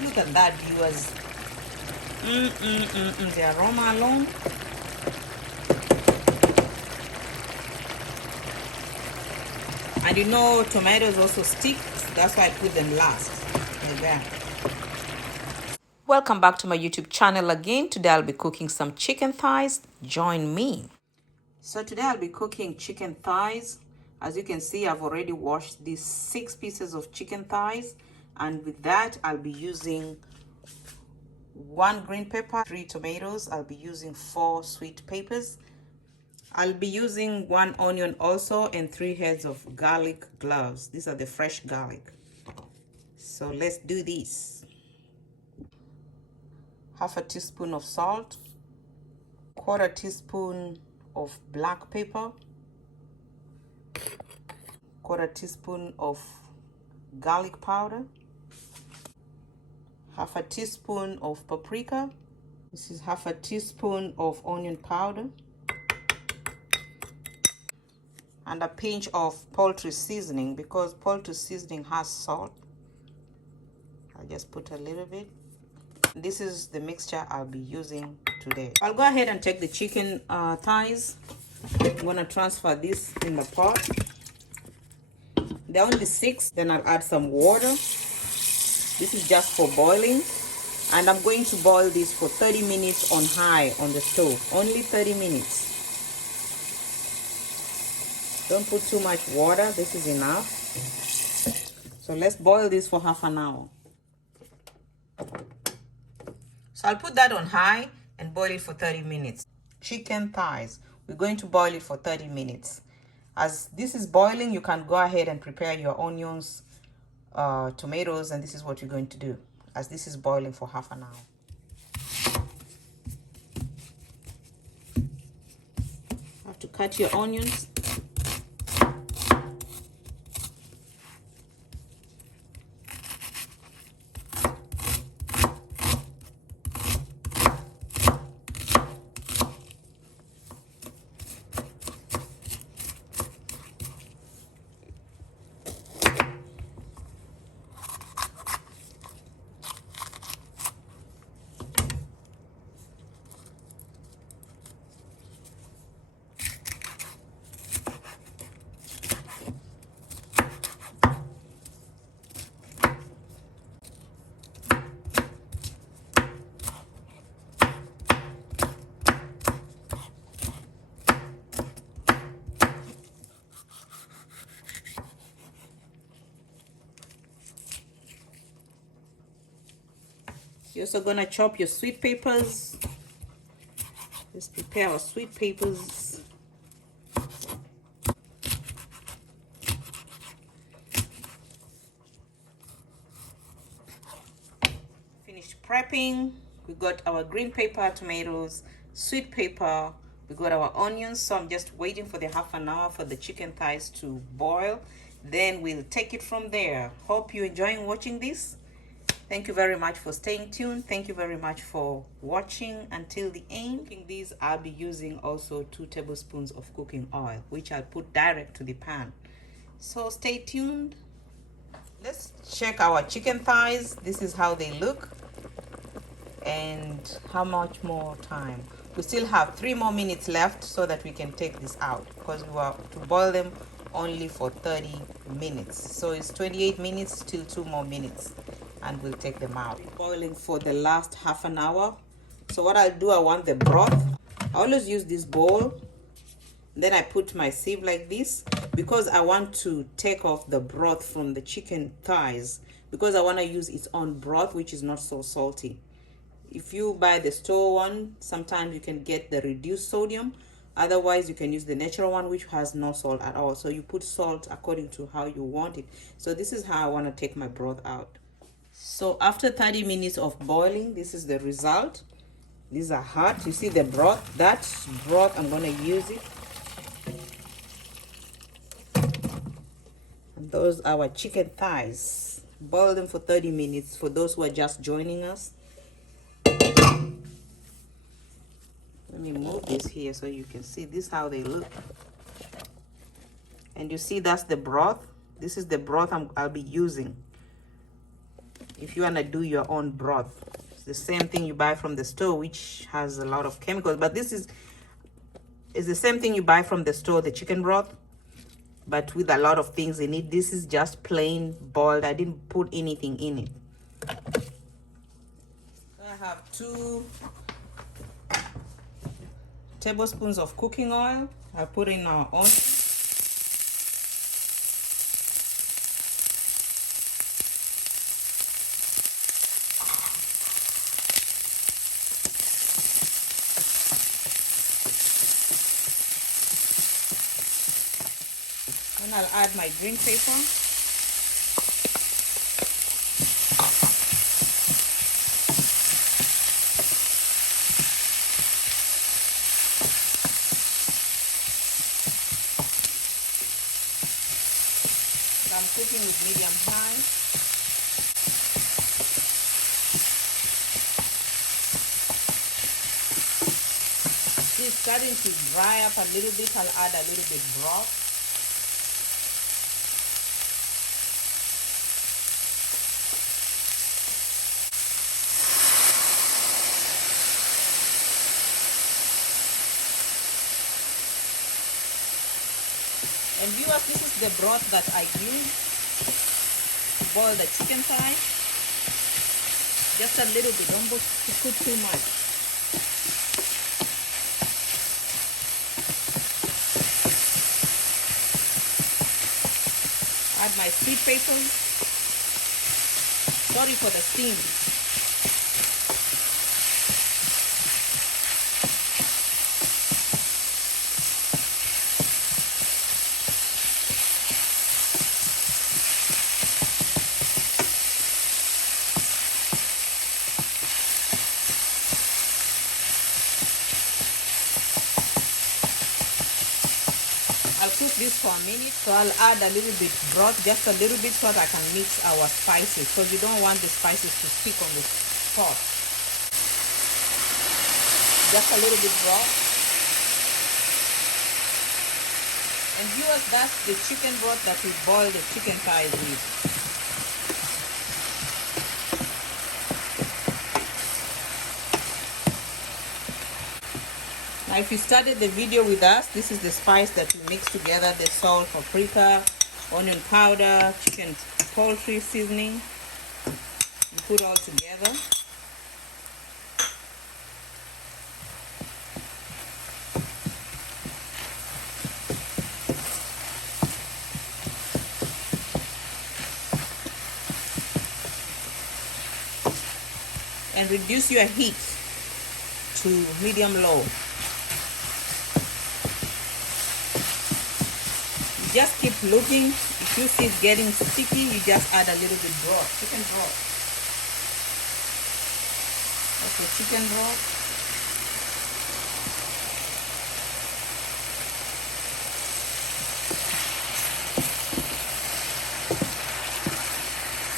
Look at that, viewers. The aroma alone. And you know, tomatoes also stick. That's why I put them last. Like that. Welcome back to my YouTube channel again. Today I'll be cooking some chicken thighs. Join me. So today I'll be cooking chicken thighs. As you can see, I've already washed these 6 pieces of chicken thighs. And with that, I'll be using 1 green pepper, 3 tomatoes. I'll be using 4 sweet peppers. I'll be using 1 onion also and 3 heads of garlic cloves. These are the fresh garlic. So let's do this. Half a teaspoon of salt, 1/4 teaspoon of black pepper, 1/4 teaspoon of garlic powder, half a teaspoon of paprika. This is half a teaspoon of onion powder, and a pinch of poultry seasoning, because poultry seasoning has salt. I'll just put a little bit. This is the mixture I'll be using today. I'll go ahead and take the chicken thighs. I'm gonna transfer this in the pot. They're only 6. Then I'll add some water. This is just for boiling, and I'm going to boil this for 30 minutes on high on the stove. Only 30 minutes. Don't put too much water. This is enough. So let's boil this for half an hour. So I'll put that on high and boil it for 30 minutes. Chicken thighs, we're going to boil it for 30 minutes. As this is boiling, you can go ahead and prepare your onions, tomatoes, and this is what you're going to do as this is boiling for half an hour. You have to cut your onions. You're also gonna chop your sweet peppers. Let's prepare our sweet peppers. Finished prepping. We got our green pepper, tomatoes, sweet pepper. We got our onions. So I'm just waiting for the half an hour for the chicken thighs to boil. Then we'll take it from there. Hope you're enjoying watching this. Thank you very much for staying tuned. Thank you very much for watching until the end. In these, I'll be using also 2 tablespoons of cooking oil, which I'll put direct to the pan. So stay tuned. Let's check our chicken thighs. This is how they look. And how much more time? We still have 3 more minutes left so that we can take this out, because we were to boil them only for 30 minutes. So it's 28 minutes, still 2 more minutes, and we'll take them out. Boiling for the last half an hour. So what I'll do, I want the broth. I always use this bowl. Then I put my sieve like this, because I want to take off the broth from the chicken thighs, because I want to use its own broth, which is not so salty. If you buy the store one, sometimes you can get the reduced sodium. Otherwise, you can use the natural one, which has no salt at all. So you put salt according to how you want it. So this is how I want to take my broth out. So after 30 minutes of boiling, this is the result. These are hot. You see the broth? That broth, I'm going to use it. And those are our chicken thighs. Boil them for 30 minutes for those who are just joining us. Let me move this here so you can see this how they look. And you see that's the broth. This is the broth I'll be using. if you want to do your own broth. It's the same thing you buy from the store, which has a lot of chemicals, but this is the same thing you buy from the store, the chicken broth, but with a lot of things in it. This is just plain boiled. I didn't put anything in it. I have 2 tablespoons of cooking oil. I put in our onion. And I'll add my green pepper. I'm cooking with medium high. It's starting to dry up a little bit. I'll add a little bit broth. And viewers, this is the broth that I use to boil the chicken thigh. Just a little bit, don't put too much. Add my sweet peppers. Sorry for the steam. I'll cook this for a minute, so I'll add a little bit broth, just a little bit, so that I can mix our spices, because you don't want the spices to stick on the pot. Just a little bit broth. And viewers, that's the chicken broth that we boil the chicken thighs with. Now, if you started the video with us, this is the spice that we mix together: the salt, paprika, onion powder, chicken poultry seasoning. You put all together. And reduce your heat to medium-low. Just keep looking. If you see it getting sticky, you just add a little bit broth, chicken broth. That's the chicken broth.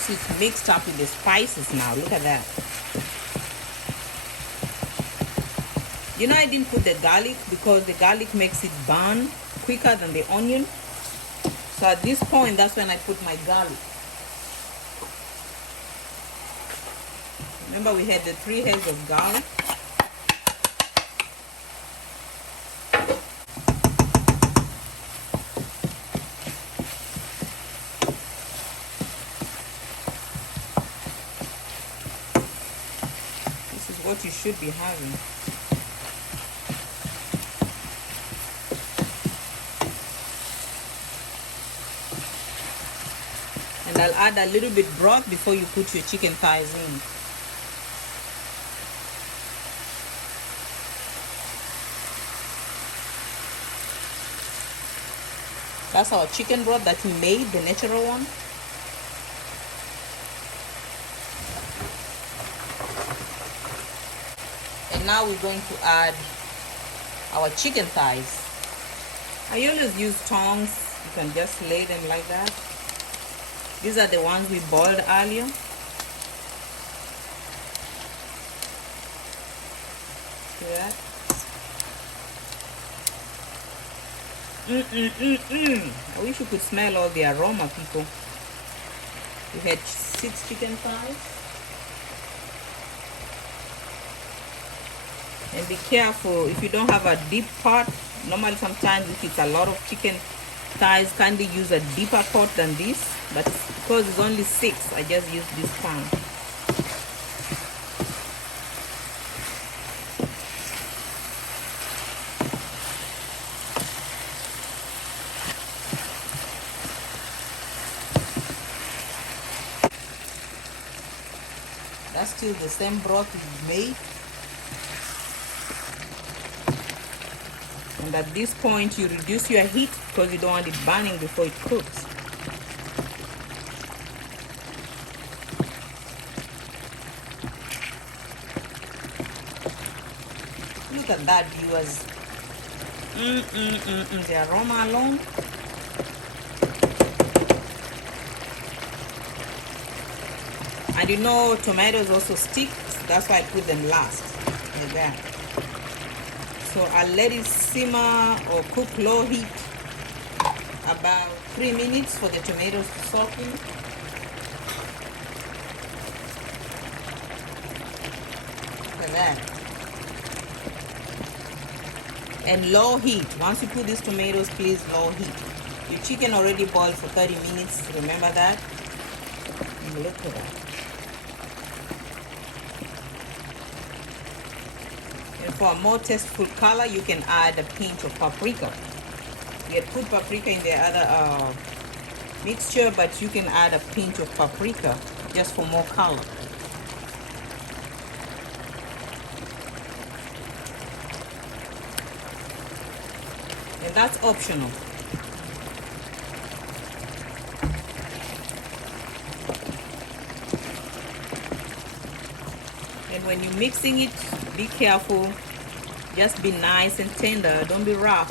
See, it's mixed up with the spices now. Look at that. You know, I didn't put the garlic because the garlic makes it burn quicker than the onion. So at this point, that's when I put my garlic. Remember, we had the 3 heads of garlic. This is what you should be having. And I'll add a little bit broth before you put your chicken thighs in. That's our chicken broth that we made, the natural one. And now we're going to add our chicken thighs. I always use tongs. You can just lay them like that. These are the ones we boiled earlier. See that? I wish you could smell all the aroma, people. We had 6 chicken thighs. And be careful if you don't have a deep pot. Normally sometimes if it's a lot of chicken thighs, kindly use a deeper pot than this, but because it's only 6, I just use this pan. That's still the same broth we made. And at this point, you reduce your heat because you don't want it burning before it cooks. Look at that, viewers. The aroma alone. And you know, tomatoes also stick. That's why I put them last. Like that. So I'll let it simmer or cook low heat about 3 minutes for the tomatoes to soak in. Look at that. And low heat. Once you put these tomatoes, please low heat. Your chicken already boiled for 30 minutes. Remember that? And look at that. And for a more tasteful color, you can add a pinch of paprika. You had put paprika in the other mixture, but you can add a pinch of paprika just for more color. And that's optional. And when you're mixing it, be careful. Just be nice and tender. Don't be rough.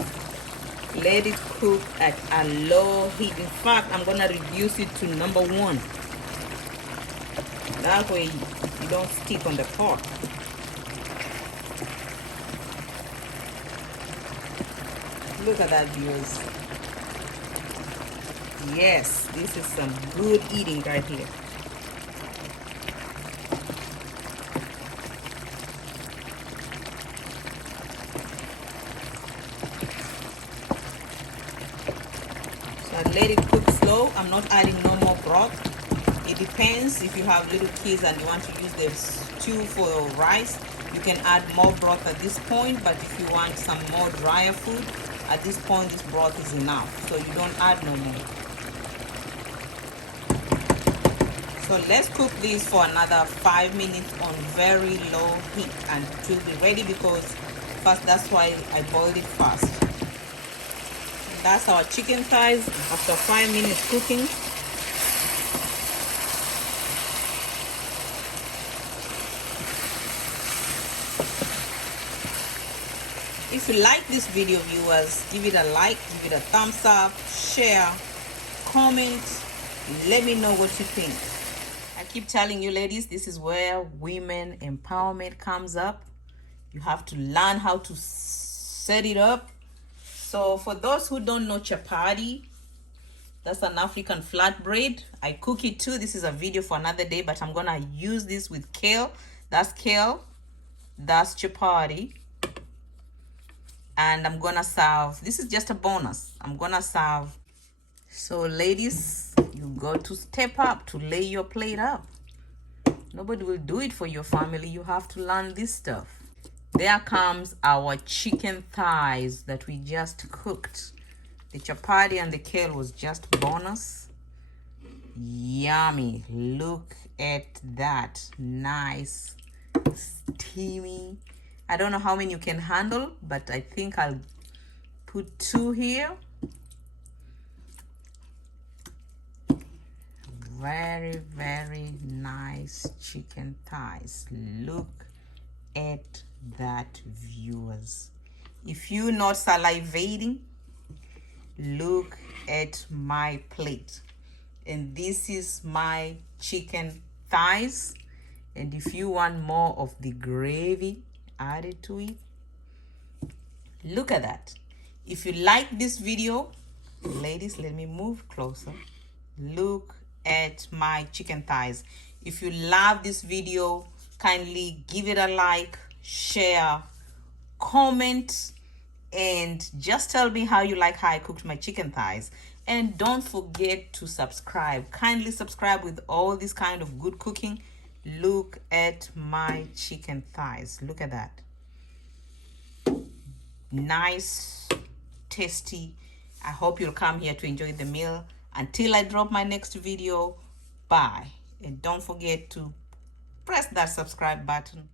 Let it cook at a low heat. In fact, I'm gonna reduce it to number 1. That way you don't stick on the pot. Look at that, viewers. Yes, this is some good eating right here. Let it cook slow. I'm not adding no more broth. It depends. If you have little kids and you want to use their stew for rice, you can add more broth at this point. But if you want some more drier food, at this point this broth is enough, so you don't add no more. So let's cook this for another 5 minutes on very low heat, and it will be ready because first, that's why I boiled it fast. That's our chicken thighs after 5 minutes cooking. If you like this video, viewers, give it a like, give it a thumbs up, share, comment, let me know what you think. I keep telling you, ladies, this is where women empowerment comes up. You have to learn how to set it up. So for those who don't know chapati, that's an African flatbread. I cook it too. This is a video for another day, but I'm gonna use this with kale. That's kale. That's chapati. And I'm gonna serve. This is just a bonus. I'm gonna serve. So ladies, you got to step up to lay your plate up. Nobody will do it for your family. You have to learn this stuff. There comes our chicken thighs that we just cooked. The chapati and the kale was just bonus. Yummy. Look at that. Nice. Steamy. I don't know how many you can handle, but I think I'll put 2 here. Very, very nice chicken thighs. Look at that, viewers. If you're not salivating, look at my plate. And this is my chicken thighs. And if you want more of the gravy added to it, look at that. If you like this video, ladies, let me move closer. Look at my chicken thighs. If you love this video, kindly give it a like, share, comment, and just tell me how you like how I cooked my chicken thighs. And don't forget to subscribe. Kindly subscribe with all this kind of good cooking. Look at my chicken thighs. Look at that. Nice, tasty. I hope you'll come here to enjoy the meal. Until I drop my next video, bye. And don't forget to press that subscribe button.